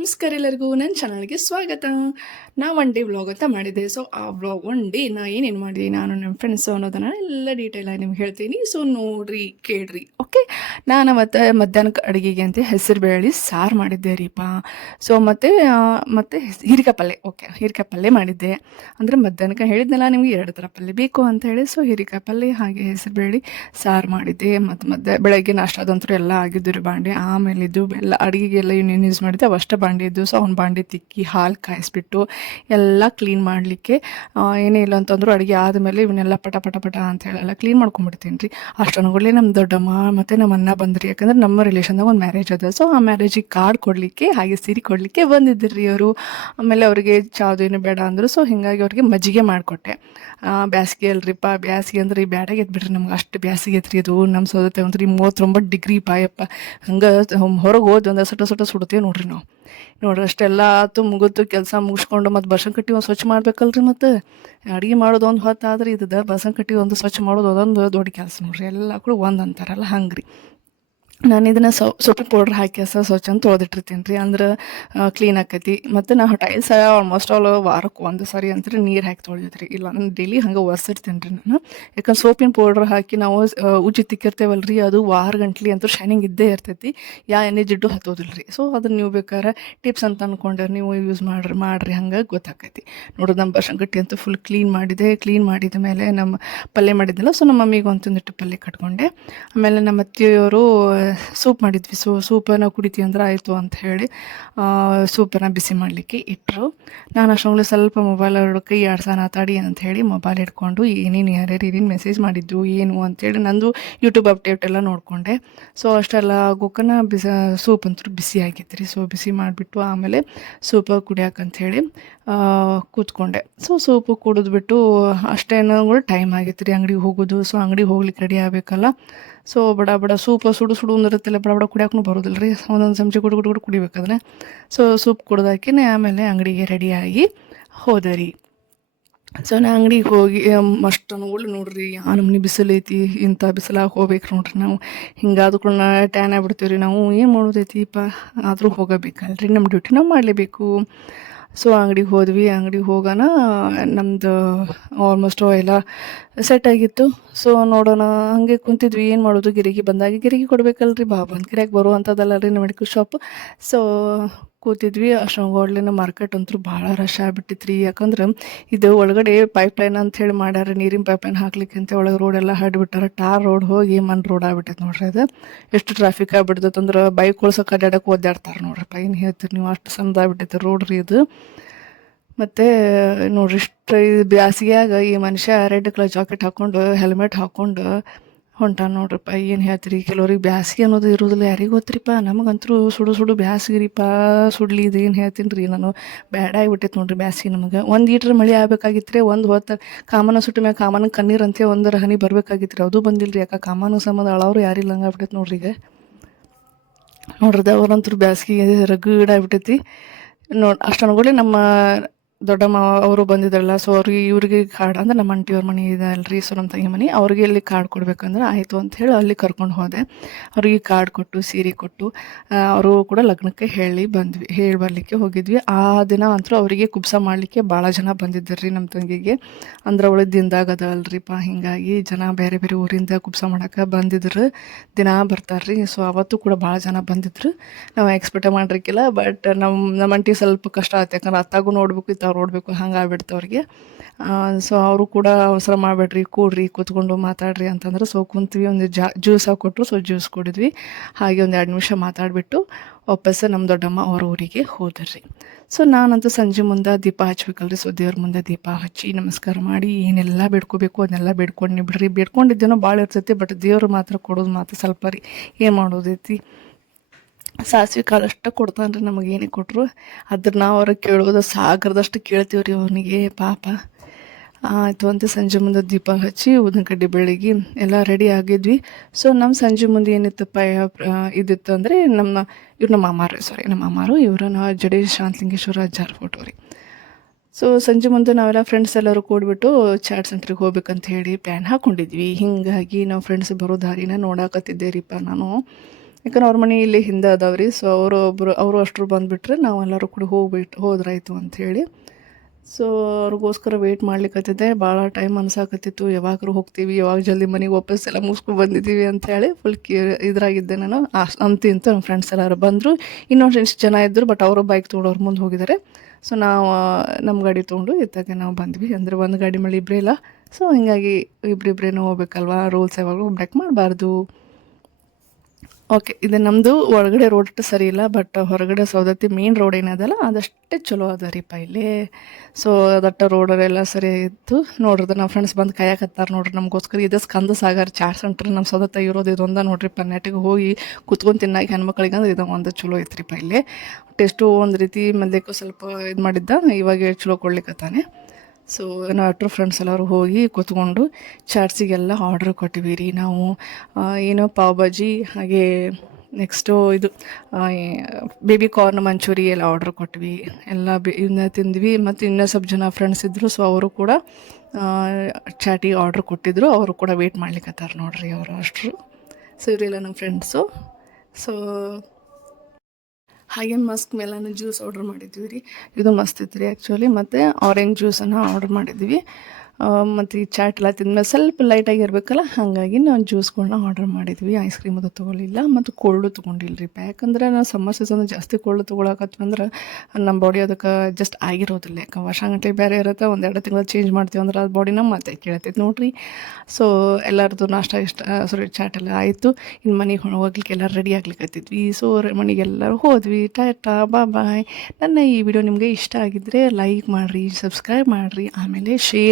ನಮಸ್ಕಾರ ಎಲ್ಲರಿಗೂ ನನ್ನ ಚಾನಲ್ಗೆ ಸ್ವಾಗತ. ನಾ ಒನ್ ಡೇ ವ್ಲಾಗ್ ಅಂತ ಮಾಡಿದ್ದೆ. ಸೊ ಆ ವ್ಲಾಗ್ ಒನ್ ಡೇ ನಾ ಏನೇನು ಮಾಡಿದೆ ನಾನು ನಮ್ಮ ಫ್ರೆಂಡ್ಸು ಅನ್ನೋದನ್ನು ಎಲ್ಲ ಡೀಟೇಲಾಗಿ ನಿಮ್ಗೆ ಹೇಳ್ತೀನಿ. ಸೊ ನೋಡ್ರಿ ಕೇಳ್ರಿ. ಓಕೆ, ನಾನು ಮತ್ತು ಮಧ್ಯಾಹ್ನಕ್ಕೆ ಅಡುಗೆಗೆ ಅಂತ ಹೆಸರು ಬೇಳೆ ಸಾರು ಮಾಡಿದ್ದೆ ರೀಪಾ. ಸೊ ಮತ್ತು ಹೀರಿಕಾಯಿ ಪಲ್ಯ. ಓಕೆ, ಹೀರಿಕಾಯಿ ಪಲ್ಯ ಮಾಡಿದ್ದೆ. ಅಂದರೆ ಮಧ್ಯಾಹ್ನಕ್ಕೆ ಹೇಳಿದ್ನಲ್ಲ ನಿಮಗೆ 2 ಥರ ಪಲ್ಯ ಬೇಕು ಅಂತ ಹೇಳಿ. ಸೊ ಹೀರಿಕಾಯಿ ಪಲ್ಯ ಹಾಗೆ ಹೆಸರು ಬೇಳೆ ಸಾರು ಮಾಡಿದ್ದೆ. ಮತ್ತು ಬೆಳಗ್ಗೆ ನಾಷ್ಟಾದಂತೂ ಎಲ್ಲ ಆಗಿದ್ದು ರೀ ಬಾಂಡೆ. ಆಮೇಲೆ ಇದು ಎಲ್ಲ ಅಡುಗೆಗೆಲ್ಲ ಇನ್ನೇನು ಯೂಸ್ ಮಾಡಿದ್ದೆ ಅವಷ್ಟೇ ಬಾಂಡೆ ಇದ್ದು. ಸೊ ಅವ್ನು ಬಾಂಡೆ ತಿಕ್ಕಿ ಹಾಲು ಕಾಯಿಸ್ಬಿಟ್ಟು ಎಲ್ಲ ಕ್ಲೀನ್ ಮಾಡಲಿಕ್ಕೆ ಏನೇ ಇಲ್ಲ ಅಂತಂದ್ರು ಅಡುಗೆ ಆದಮೇಲೆ ಇವನ್ನೆಲ್ಲ ಪಟ ಪಟ ಪಟ ಅಂತ ಹೇಳೆಲ್ಲ ಕ್ಲೀನ್ ಮಾಡ್ಕೊಂಡ್ಬಿಡ್ತೀನಿ ರೀ. ಅಷ್ಟೊಂದ್ಗಳೇ ನಮ್ಮ ದೊಡ್ಡಮ್ಮ ಮತ್ತು ನಮ್ಮ ಅಣ್ಣ ಬಂದ್ರಿ. ಯಾಕಂದ್ರೆ ನಮ್ಮ ರಿಲೇಷನ್ದಾಗ ಒಂದು ಮ್ಯಾರೇಜ್ ಅದ. ಸೊ ಆ ಮ್ಯಾರೇಜಿಗೆ ಕಾರ್ಡ್ ಕೊಡಲಿಕ್ಕೆ ಹಾಗೆ ಸೀರೆ ಕೊಡಲಿಕ್ಕೆ ಬಂದಿದ್ದರು ಅವರು. ಆಮೇಲೆ ಅವ್ರಿಗೆ ಚಾವ್ದು ಏನು ಬೇಡ ಅಂದರು. ಸೊ ಹೀಗಾಗಿ ಅವ್ರಿಗೆ ಮಜ್ಜಿಗೆ ಮಾಡಿಕೊಟ್ಟೆ. ಬ್ಯಾಸಿಗೆ ಅಲ್ರಿಪ್ಪ, ಬ್ಯಾಸಿಗೆ ಅಂದ್ರೆ ಬ್ಯಾಡಾಗಿ ಬಿಡ್ರಿ ನಮ್ಗೆ, ಅಷ್ಟು ಬ್ಯಾಸಿಗೆ ಐತ್ರಿ ಅದು. ನಮ್ಮ ಸೌದತ್ತೆ ಅಂದ್ರೆ 39 ಡಿಗ್ರಿ ಪಾಯಪ್ಪ. ಹಂಗೆ ಹೊರಗೆ ಹೋದ್ ಒಂದು ಸೊಟ ಸುಡ್ತೇವೆ ನೋಡ್ರಿ ನಾವು. ನೋಡ್ರಿ ಅಷ್ಟೆಲ್ಲ ಆತು ಮುಗಿತು ಕೆಲಸ ಮುಗಿಸ್ಕೊಂಡು ಮತ್ತು ಬಸನ್ ಕಟ್ಟಿ ಒಂದು ಸ್ವಚ್ಛ ಮಾಡ್ಬೇಕಲ್ರಿ. ಮತ್ತು ಅಡುಗೆ ಮಾಡೋದು ಒಂದು ಹೊತ್ತು ಆದ್ರೆ ಇದ್ದದ ಬಸನ್ ಕಟ್ಟಿ ಒಂದು ಸ್ವಚ್ಛ ಮಾಡೋದು ಅದೊಂದು ದೊಡ್ಡ ಕೆಲಸ ನೋಡ್ರಿ. ಎಲ್ಲ ಕೂಡ ಒಂದು ಅಂತಾರಲ್ಲ ಹಂಗೆ ರೀ. ನಾನು ಇದನ್ನು ಸೊಪ್ಪಿನ ಪೌಡ್ರ್ ಹಾಕಿ ಸ್ವಚ್ಛ ಅಂತ ತೊಳೆದಿಟ್ಟಿರ್ತೀನಿ ರೀ. ಅಂದ್ರೆ ಕ್ಲೀನ್ ಆಕೈತಿ. ಮತ್ತು ನಾವು ಟೈಲ್ಸ್ ಆಲ್ಮೋಸ್ಟ್ ಆಲ್ ವಾರಕ್ಕೆ ಒಂದು ಸಾರಿ ಅಂತ ನೀರು ಹಾಕಿ ತೊಳೆದಿದ್ರಿ. ಇಲ್ಲ ನಾನು ಡೈಲಿ ಹಂಗೆ ಒರೆಸಿರ್ತೀನಿ ರೀ ನಾನು. ಯಾಕಂದ್ರೆ ಸೋಪಿನ ಪೌಡ್ರ್ ಹಾಕಿ ನಾವು ಉಜ್ಜಿ ತಿಕ್ಕಿರ್ತೇವಲ್ಲ ರೀ, ಅದು ವಾರ ಗಂಟ್ಲಿ ಅಂತೂ ಶೈನಿಂಗ್ ಇದ್ದೇ ಇರ್ತೈತಿ. ಎಣ್ಣೆ ಜಿಡ್ಡು ಹತ್ತೋದಿಲ್ಲ ರೀ. ಸೊ ಅದನ್ನು ನೀವು ಬೇಕಾದ್ರೆ ಟಿಪ್ಸ್ ಅಂತ ಅಂದ್ಕೊಂಡ್ರೆ ನೀವು ಯೂಸ್ ಮಾಡಿರಿ ಹಂಗೆ ಗೊತ್ತಾಕೈತಿ. ನೋಡೋದು ನಮ್ಮ ಬಸಂಗಟ್ಟಿ ಅಂತೂ ಫುಲ್ ಕ್ಲೀನ್ ಮಾಡಿದೆ. ಕ್ಲೀನ್ ಮಾಡಿದ ಮೇಲೆ ನಮ್ಮ ಪಲ್ಯ ಮಾಡಿದ್ದಿಲ್ಲ. ಸೊ ನಮ್ಮ ಮಮ್ಮಿಗೆ ಒಂದೊಂದಿಟ್ಟು ಪಲ್ಯ ಕಟ್ಕೊಂಡೆ. ಆಮೇಲೆ ನಮ್ಮ ಅತ್ತೆಯವರು ಸೂಪ್ ಮಾಡಿದ್ವಿ. ಸೊ ಸೂಪನ್ನು ಕುಡಿತೀವಿ ಅಂದ್ರೆ ಆಯಿತು ಅಂತ ಹೇಳಿ ಸೂಪನ್ನು ಬಿಸಿ ಮಾಡಲಿಕ್ಕೆ ಇಟ್ಟರು. ನಾನು ಅಷ್ಟೊಂಗ್ಲೇ ಸ್ವಲ್ಪ ಮೊಬೈಲ್ ಕೈ ಆಡ್ಸೋಣ ತಡಿ ಅಂತ ಹೇಳಿ ಮೊಬೈಲ್ ಹಿಡ್ಕೊಂಡು ಏನೇನು ಯಾರ್ಯಾರು ಏನೇನು ಮೆಸೇಜ್ ಮಾಡಿದ್ದು ಏನು ಅಂಥೇಳಿ ನಂದು ಯೂಟ್ಯೂಬ್ ಅಪ್ಡೇಟ್ ಎಲ್ಲ ನೋಡಿಕೊಂಡೆ. ಸೊ ಅಷ್ಟೆಲ್ಲ ಆಗೋಕನ ಸೂಪ್ ಅಂತೂ ಬಿಸಿ ಆಗಿತ್ತು ರೀ. ಸೊ ಬಿಸಿ ಮಾಡಿಬಿಟ್ಟು ಆಮೇಲೆ ಸೂಪ್ ಕುಡಿಯೋಕಂಥೇಳಿ ಕೂತ್ಕೊಂಡೆ. ಸೊ ಸೂಪು ಕುಡಿದ್ಬಿಟ್ಟು ಅಷ್ಟೇನೋ ಟೈಮ್ ಆಗಿತ್ತು ರೀ ಅಂಗಡಿಗೆ ಹೋಗೋದು. ಸೊ ಅಂಗಡಿಗೆ ಹೋಗ್ಲಿಕ್ಕೆ ರೆಡಿ ಆಗಬೇಕಲ್ಲ. ಸೊ ಬಡ ಸೂಪ್ ಸುಡು ಅಂದಿರುತ್ತಲ್ಲ, ಬಡ ಕುಡಿಯೋಕ್ಕೂ ಬರೋದಿಲ್ಲ ರೀ. ಒಂದೊಂದು ಚಮಚ ಕುಡಿ ಕುಡಿಬೇಕಾದ್ರೆ. ಸೊ ಸೂಪ್ ಕುಡ್ದಾಕಿನೇ ಆಮೇಲೆ ಅಂಗಡಿಗೆ ರೆಡಿಯಾಗಿ ಹೋದೆ ರೀ. ಸೊ ನಾ ಅಂಗಡಿಗೆ ಹೋಗಿ ಅಷ್ಟೊಂದು ನೋಡ್ರಿ ನಮ್ನಿ ಬಿಸಿಲು ಐತಿ. ಇಂಥ ಬಿಸಿಲಾಗಿ ಹೋಗ್ಬೇಕು ನೋಡ್ರಿ ನಾವು. ಹಿಂಗಾದ್ರೂ ಟ್ಯಾನ್ ಆಗಿಬಿಡ್ತೀವಿ ರೀ ನಾವು. ಏನು ಮಾಡೋದೈತಿಪ್ಪ, ಆದರೂ ಹೋಗಬೇಕಲ್ರಿ, ನಮ್ಮ ಡ್ಯೂಟಿ ನಾವು ಮಾಡಲೇಬೇಕು. ಸೊ ಅಂಗಡಿಗೆ ಹೋದ್ವಿ. ಅಂಗಡಿಗೆ ಹೋಗೋಣ ನಮ್ಮದು ಆಲ್ಮೋಸ್ಟ್ ಎಲ್ಲ ಸೆಟ್ ಆಗಿತ್ತು. ಸೊ ನೋಡೋಣ ಹಾಗೆ ಕುಂತಿದ್ವಿ. ಏನು ಮಾಡೋದು, ಗಿರಿಗೆ ಬಂದಾಗ ಗಿರಿಗೆ ಕೊಡ್ಬೇಕಲ್ರಿ. ಬಂದು ಗಿರಿಯಾಗಿ ಬರುವಂಥದ್ದಲ್ಲ ರೀ ಮೆಡಿಕಲ್ ಶಾಪ್. ಸೊ ಕೂತಿದ್ವಿ. ಅಷ್ಟೊಂದು ಮಾರ್ಕೆಟ್ ಅಂತೂ ಭಾಳ ರಶ್ ಆಗಿಬಿಟ್ಟಿತ್ತು ರೀ. ಯಾಕಂದ್ರೆ ಇದು ಒಳಗಡೆ ಪೈಪ್ಲೈನ್ ಅಂಥೇಳಿ ಮಾಡ್ಯಾರ, ನೀರಿನ ಪೈಪ್ಲೈನ್ ಹಾಕ್ಲಿಕ್ಕೆ ಅಂತ. ಒಳಗೆ ರೋಡೆಲ್ಲ ಹಾಡ್ಬಿಟ್ಟಾರ. ಟಾರ್ ರೋಡ್ ಹೋಗಿ ಮಣ್ಣು ರೋಡ್ ಆಗ್ಬಿಟ್ಟೈತೆ ನೋಡ್ರಿ. ಅದು ಎಷ್ಟು ಟ್ರಾಫಿಕ್ ಆಗ್ಬಿಡ್ತೈತೆ ಅಂದ್ರೆ ಬೈಕ್ ಉಳ್ಸೋಕೆ ಅಡ್ಡಾಡಕ್ಕೆ ಓದಾಡ್ತಾರೆ ನೋಡ್ರಿಪ್ಪ. ಏನು ಹೇಳ್ತೀರಿ ನೀವು, ಅಷ್ಟು ಸಣ್ಣದಾಗ್ಬಿಟ್ಟೈತೆ ರೋಡ್ ರೀ ಇದು. ಮತ್ತು ನೋಡ್ರಿ ಇಷ್ಟು ಬ್ಯಾಸಿಗ್ಯಾಗ ಈ ಮನುಷ್ಯ ರೆಡ್ ಕಲರ್ ಜಾಕೆಟ್ ಹಾಕ್ಕೊಂಡು ಹೆಲ್ಮೆಟ್ ಹಾಕ್ಕೊಂಡು ಹೊಂಟಾನ ನೋಡ್ರಿಪ್ಪ. ಏನು ಹೇಳ್ತೀರಿ, ಕೆಲವ್ರಿಗೆ ಬ್ಯಾಸಿಗೆ ಅನ್ನೋದು ಇರೋದಿಲ್ಲ, ಯಾರಿಗೆ ಗೊತ್ತಿರಿಪ್ಪ. ನಮಗಂತೂ ಸುಡು ಬ್ಯಾಸಿಗಿರಿಪ್ಪ. ಸುಡ್ಲಿ ಇದು ಏನು ಹೇಳ್ತೀನಿ ರೀ ನಾನು, ಬ್ಯಾಡ ಆಗಿಬಿಟ್ಟೈತೆ ನೋಡ್ರಿ ಬ್ಯಾಸಿಗೆ. ನಮಗೆ 1 ಲೀಟ್ರ್ ಮಳೆ ಆಗ್ಬೇಕಾಗಿತ್ತು ರೀ. ಒಂದು ಹೊತ್ತು ಕಾಮನ ಸುಟ್ಟ ಮ್ಯಾಗ ಕಾಮನ ಕಣ್ಣೀರು ಅಂತೆ 1 ಹನಿ ಬರ್ಬೇಕಾಗಿತ್ತು ರೀ. ಅದು ಬಂದಿಲ್ಲ ರೀ. ಯಾಕೆ ಕಾಮನ ಸಂಬಂಧ ಅಳವ್ರು ಯಾರಿಲ್ಲ ಹಂಗಾಗ್ಬಿಟ್ಟೈತೆ ನೋಡ್ರಿ. ಈಗ ನೋಡ್ರಿ ಅವ್ರಂತೂ ಬ್ಯಾಸಿಗೆ ರಗಡಾಗ್ಬಿಟ್ಟೈತಿ. ಅಷ್ಟೊಂದು ನಮ್ಮ ದೊಡ್ಡಮ್ಮ ಅವರು ಬಂದಿದ್ರಲ್ಲ. ಸೊ ಇವ್ರಿಗೆ ಕಾರ್ಡ್ ಅಂದ್ರೆ ನಮ್ಮ ಆಂಟಿಯವ್ರ ಮನೆ ಇದೆ ಅಲ್ರಿ. ಸೊ ನಮ್ಮ ತಂಗಿ ಮನೆ, ಅವ್ರಿಗೆ ಇಲ್ಲಿ ಕಾರ್ಡ್ ಕೊಡ್ಬೇಕಂದ್ರೆ ಆಯಿತು ಅಂತ ಹೇಳಿ ಅಲ್ಲಿ ಕರ್ಕೊಂಡು ಹೋದೆ. ಅವ್ರಿಗೆ ಕಾರ್ಡ್ ಕೊಟ್ಟು ಸೀರೆ ಕೊಟ್ಟು ಅವರು ಕೂಡ ಲಗ್ನಕ್ಕೆ ಹೇಳಿ ಬರಲಿಕ್ಕೆ ಹೋಗಿದ್ವಿ. ಆ ದಿನ ಅಂತೂ ಅವರಿಗೆ ಕುಬ್ಸ ಮಾಡಲಿಕ್ಕೆ ಭಾಳ ಜನ ಬಂದಿದ್ದರು ನಮ್ಮ ತಂಗಿಗೆ. ಅಂದ್ರೆ ಅವಳು ದಿನದಾಗದ ಅಲ್ರಿಪ್ಪ. ಹೀಗಾಗಿ ಜನ ಬೇರೆ ಬೇರೆ ಊರಿಂದ ಕುಬ್ಸ ಮಾಡೋಕೆ ಬಂದಿದ್ರು. ದಿನ ಬರ್ತಾರ್ರಿ. ಸೊ ಅವತ್ತು ಕೂಡ ಭಾಳ ಜನ ಬಂದಿದ್ರು. ನಾವು ಎಕ್ಸ್ಪೆಕ್ಟ್ ಮಾಡಿರ್ಕಿಲ್ಲ. ಬಟ್ ನಮ್ಮ ಆಂಟಿ ಸ್ವಲ್ಪ ಕಷ್ಟ ಆಯ್ತು. ಯಾಕಂದ್ರೆ ಅತ್ತಾಗೂ ನೋಡ್ಬೇಕು ಇತ್ತಾಗ ನೋಡಬೇಕು, ಹಂಗೆ ಆಗ್ಬಿಡ್ತು ಅವ್ರಿಗೆ. ಸೊ ಅವರು ಕೂಡ ಅವಸರ ಮಾಡಬೇಡ್ರಿ, ಕೂಡ್ರಿ, ಕೂತ್ಕೊಂಡು ಮಾತಾಡ್ರಿ ಅಂತಂದ್ರೆ. ಸೊ ಕುಂತ್ವಿ. ಒಂದು ಜ್ಯೂಸ್ ಹಾಕ್ಕೊಟ್ರು. ಸೊ ಜ್ಯೂಸ್ ಕುಡಿದ್ವಿ. ಹಾಗೆ ಒಂದು 2 ನಿಮಿಷ ಮಾತಾಡಿಬಿಟ್ಟು ವಾಪಸ್ ನಮ್ಮ ದೊಡ್ಡಮ್ಮ ಅವ್ರ ಊರಿಗೆ ಹೋದ್ರಿ. ಸೊ ನಾನಂತೂ ಸಂಜೆ ಮುಂದೆ ದೀಪ ಹಚ್ಬೇಕಲ್ರಿ. ಸೊ ದೇವ್ರ ಮುಂದೆ ದೀಪ ಹಚ್ಚಿ ನಮಸ್ಕಾರ ಮಾಡಿ ಏನೆಲ್ಲ ಬೇಡ್ಕೋಬೇಕು ಅದನ್ನೆಲ್ಲ ಬೇಡ್ಕೊಂಡು ಬಿಡ್ರಿ. ಬೇಡ್ಕೊಂಡಿದ್ದೇನೋ ಭಾಳ ಇರ್ತೈತಿ. ಬಟ್ ದೇವ್ರು ಮಾತ್ರ ಕೊಡೋದು ಮಾತ್ರ ಸ್ವಲ್ಪ ರೀ. ಏನು ಮಾಡೋದೈತಿ, ಸಾಸಿವೆ ಕಾಳಷ್ಟು ಕೊಡ್ತಾನೆ ರೀ ನಮಗೆ. ಏನೇ ಕೊಟ್ಟರು ಅದ್ರ ನಾವು ಅವ್ರಿಗೆ ಕೇಳೋದು ಸಾಗರದಷ್ಟು ಕೇಳ್ತೀವಿ ರೀ ಅವನಿಗೆ ಪಾಪ. ಆಯಿತು ಅಂತ ಸಂಜೆ ಮುಂದೆ ದೀಪ ಹಚ್ಚಿ ಉದ್ದಿನ ಕಡ್ಡಿ ಬೆಳಗ್ಗೆ ಎಲ್ಲ ರೆಡಿ ಆಗಿದ್ವಿ. ಸೊ ನಮ್ಮ ಸಂಜೆ ಮುಂದೆ ಏನಿತ್ತಪ್ಪ ಇದಿತ್ತು ಅಂದರೆ ನಮ್ಮ ಮಾಮಾರು ಇವ್ರನ್ನ ಜಡೇ ಶಾಂತಲಿಂಗೇಶ್ವರ ಅಜ್ಜಾರ್ ಫೋಟೋ ರೀ. ಸೊ ಸಂಜೆ ಮುಂದೆ ನಾವೆಲ್ಲ ಫ್ರೆಂಡ್ಸ್ ಎಲ್ಲರೂ ಕೂಡಿಬಿಟ್ಟು ಚಾಟ್ ಸೆಂಟ್ರಿಗೆ ಹೋಗ್ಬೇಕಂತ ಹೇಳಿ ಪ್ಲ್ಯಾನ್ ಹಾಕ್ಕೊಂಡಿದ್ವಿ. ಹೀಗಾಗಿ ನಾವು ಫ್ರೆಂಡ್ಸ್ ಬರೋ ದಾರಿನ ನೋಡಾಕತ್ತಿದ್ದೆ ರೀಪ್ಪ ನಾನು. ಯಾಕಂದ್ರೆ ಅವ್ರ ಮನೆ ಇಲ್ಲಿ ಹಿಂದೆ ಅದಾವ್ರಿ. ಸೊ ಅವರು ಅಷ್ಟರು ಬಂದುಬಿಟ್ರೆ ನಾವೆಲ್ಲರೂ ಕೂಡ ಹೋದ್ರಾಯ್ತು ಅಂಥೇಳಿ. ಸೊ ಅವ್ರಿಗೋಸ್ಕರ ವೆಯ್ಟ್ ಮಾಡ್ಲಿಕ್ಕತ್ತಿದ್ದೆ. ಭಾಳ ಟೈಮ್ ಅನ್ಸಾಕತ್ತಿತ್ತು, ಯಾವಾಗರೂ ಹೋಗ್ತೀವಿ, ಯಾವಾಗ ಜಲ್ದಿ ಮನೆಗೆ ವಾಪಸ್ ಎಲ್ಲ ಮುಗಿಸ್ಕೊಂಡು ಬಂದಿದ್ದೀವಿ ಅಂಥೇಳಿ ಫುಲ್ ಇದ್ರಾಗಿದ್ದೆ ನಾನು. ಇಂತೂ ನಮ್ಮ ಫ್ರೆಂಡ್ಸ್ ಎಲ್ಲರೂ ಬಂದರು. ಇನ್ನೊಂದು ಇಷ್ಟು ಜನ ಇದ್ದರು, ಬಟ್ ಅವರು ಬೈಕ್ ತೊಗೊಂಡು ಅವ್ರ ಮುಂದೆ ಹೋಗಿದ್ದಾರೆ. ಸೊ ನಾವು ನಮ್ಮ ಗಾಡಿ ತೊಗೊಂಡು ಇತ್ತಾಗ ನಾವು ಬಂದ್ವಿ. ಅಂದರೆ ಒಂದು ಗಾಡಿ ಮೇಲೆ ಇಬ್ಬರೇ ಇಲ್ಲ. ಸೊ ಹೀಗಾಗಿ ಇಬ್ಬರಿಬ್ಬರೇನೋ ಹೋಗ್ಬೇಕಲ್ವಾ, ರೂಲ್ಸ್ ಯಾವಾಗಲೂ ಬ್ರೇಕ್ ಮಾಡಬಾರ್ದು. ಓಕೆ, ಇದು ನಮ್ಮದು ಒಳಗಡೆ ರೋಡ್ ಸರಿ ಇಲ್ಲ, ಬಟ್ ಹೊರಗಡೆ ಸೌದತ್ತಿ ಮೇನ್ ರೋಡ್ ಏನದಲ್ಲ ಅದಷ್ಟೇ ಚಲೋ ಅದ ರೀ ಇಲ್ಲಿ. ಸೊ ಅದಟ್ಟ ರೋಡರೆಲ್ಲ ಸರಿ ಇತ್ತು ನೋಡ್ರಿ. ನಮ್ಮ ಫ್ರೆಂಡ್ಸ್ ಬಂದು ಕಾಯಕತ್ತಾರೆ ನೋಡ್ರಿ ನಮಗೋಸ್ಕರ. ಇದು ಸ್ಕಂದ ಸಾಗರ್ ಚಾಟ್ ಸೆಂಟ್ರ್ ನಮ್ಮ ಸೌದತ್ತ ಇರೋದು ಇದೊಂದ ನೋಡ್ರಿ. ನೆಟ್ಟಿಗೆ ಹೋಗಿ ಕುತ್ಕೊಂಡು ತಿನ್ನಾಗಿ ಹೆಣ್ಮಕ್ಳಿಗೆ ಅಂದ್ರೆ ಇದು ಒಂದು ಚಲೋ ಐತ್ರಿ ಇಲ್ಲಿ. ಟೇಸ್ಟು ಒಂದು ರೀತಿ ಮೊದಲೇಕು ಸ್ವಲ್ಪ ಇದು ಮಾಡಿದ್ದ, ಇವಾಗ ಚಲೋ ಕೊಡ್ಲಿಕ್ಕತ್ತಾನೆ. ಸೊ ನಾವು ಅಟ್ರು ಫ್ರೆಂಡ್ಸ್ ಎಲ್ಲರೂ ಹೋಗಿ ಕೂತ್ಕೊಂಡು ಚಾಟ್ಸಿಗೆಲ್ಲ ಆರ್ಡ್ರ್ ಕೊಟ್ಟಿವಿ ರೀ ನಾವು. ಏನೋ ಪಾವ್ ಭಾಜಿ, ಹಾಗೆ ನೆಕ್ಸ್ಟು ಇದು ಬೇಬಿ ಕಾರ್ನ್ ಮಂಚೂರಿ ಎಲ್ಲ ಆರ್ಡ್ರ್ ಕೊಟ್ವಿ. ಎಲ್ಲ ಇವನ್ನ ತಿಂದ್ವಿ. ಮತ್ತು ಇನ್ನೂ ಸ್ವಲ್ಪ ಜನ ಫ್ರೆಂಡ್ಸ್ ಇದ್ದರು. ಸೊ ಅವರು ಕೂಡ ಚಾಟಿಗೆ ಆರ್ಡ್ರ್ ಕೊಟ್ಟಿದ್ರು. ಅವರು ಕೂಡ ವೆಯ್ಟ್ ಮಾಡ್ಲಿಕ್ಕತ್ತಾರ ನೋಡ್ರಿ ಅವರು ಅಷ್ಟರು. ಸೊ ಇವರೆಲ್ಲ ನಮ್ಮ ಫ್ರೆಂಡ್ಸು. ಸೊ ಹಾಗೆ ಮಸ್ಕ್ ಮೆಲನ್ ಜ್ಯೂಸ್ ಆರ್ಡ್ರ್ ಮಾಡಿದ್ವಿ ರೀ. ಇದು ಮಸ್ತ್ ಇತ್ತು ರೀ ಆ್ಯಕ್ಚುಲಿ. ಮತ್ತು ಆರೆಂಜ್ ಜ್ಯೂಸನ್ನು ಆರ್ಡ್ರ್ ಮಾಡಿದ್ವಿ. ಮತ್ತು ಈ ಚಾಟ್ ಎಲ್ಲ ತಿಂದ್ಮೇಲೆ ಸ್ವಲ್ಪ ಲೈಟಾಗಿ ಇರಬೇಕಲ್ಲ, ಹಾಗಾಗಿ ನಾವು ಜ್ಯೂಸ್ಗಳನ್ನ ಆರ್ಡ್ರ್ ಮಾಡಿದ್ವಿ. ಐಸ್ ಕ್ರೀಮ್ ಅದು ತೊಗೊಳ್ಳಿಲ್ಲ, ಮತ್ತು ಕೋಲ್ಡು ತೊಗೊಂಡಿಲ್ಲ ರೀ. ಯಾಕಂದ್ರೆ ನಾವು ಸಮ್ಮರ್ ಸೀಸನ್ ಜಾಸ್ತಿ ಕೋಲ್ಡು ತೊಗೊಳಕತ್ವಿ ಅಂದ್ರೆ ನಮ್ಮ ಬಾಡಿ ಅದಕ್ಕೆ ಅಡ್ಜಸ್ಟ್ ಆಗಿರೋದಿಲ್ಲ. ಯಾಕೆ ವರ್ಷಗಂಟೆ ಬೇರೆ ಇರುತ್ತೆ, 1-2 ತಿಂಗಳು ಚೇಂಜ್ ಮಾಡ್ತೀವಿ ಅಂದ್ರೆ ಅದು ಬಾಡಿನ ಮತ್ತೆ ಕೇಳ್ತೈತೆ ನೋಡಿರಿ. ಸೊ ಎಲ್ಲರದ್ದು ನಾಷ್ಟ ಚಾಟ್ ಎಲ್ಲ ಆಯಿತು. ಇನ್ನು ಮನೆಗೆ ಹೋಗ್ಲಿಕ್ಕೆ ಎಲ್ಲ ರೆಡಿ ಆಗ್ಲಿಕ್ಕತ್ತಿದ್ವಿ. ಸೊ ಮನೆಗೆಲ್ಲರೂ ಹೋದ್ವಿ. ಟಾಟಾ ಬಾಯ್. ನನ್ನ ಈ ವಿಡಿಯೋ ನಿಮಗೆ ಇಷ್ಟ ಆಗಿದ್ದರೆ ಲೈಕ್ ಮಾಡಿರಿ, ಸಬ್ಸ್ಕ್ರೈಬ್ ಮಾಡಿರಿ, ಆಮೇಲೆ ಶೇರ್